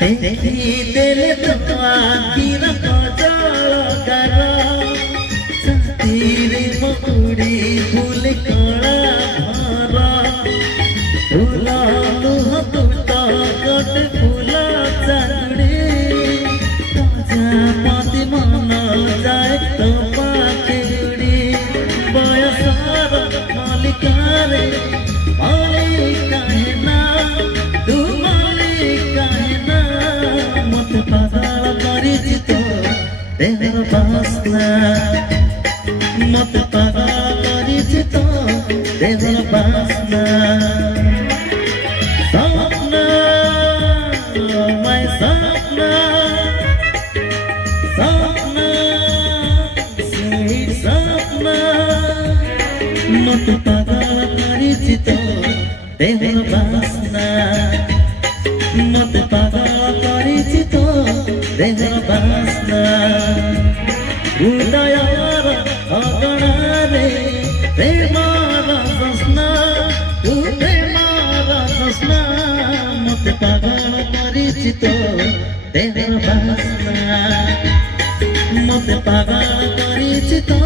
ଦେଖିଦେଲେ ତ ଆଖିର କଜଳକାର ଛାତିରେ ମକୁଡ଼ି ଫୁଲେ କଳା ଭର ଫୁଲ ଲୁହ ତୁଟ ଗୋଟେ ଫୁଲ ଚାଙ୍ଗୁଡ଼ି ପ୍ରଜାପତି ମନ ଯାଏ ତୋ ପାଖେ ଉଡ଼ି ବୟସର ମଲ୍ଲିକାରେ ମଲ୍ଲିକା ହେନା ତୁ ମଲ୍ଲିକା ହେନା ମତେ ପାଗଳ କରିଛି ତୋ ଦେହର ବାସ୍ନା ମତେ ପାଗଳ କରିଛି ତୋ ଦେହର ବାସ୍ନା Sapna, my sapna, sapna, sweet sapna. Mate pagal karichi to tehar basna. Mate pagal karichi to tehar basna. Udayara aganare premara sasna. मते पागल करिछि तो देहर बासना मते पागल करिछि तो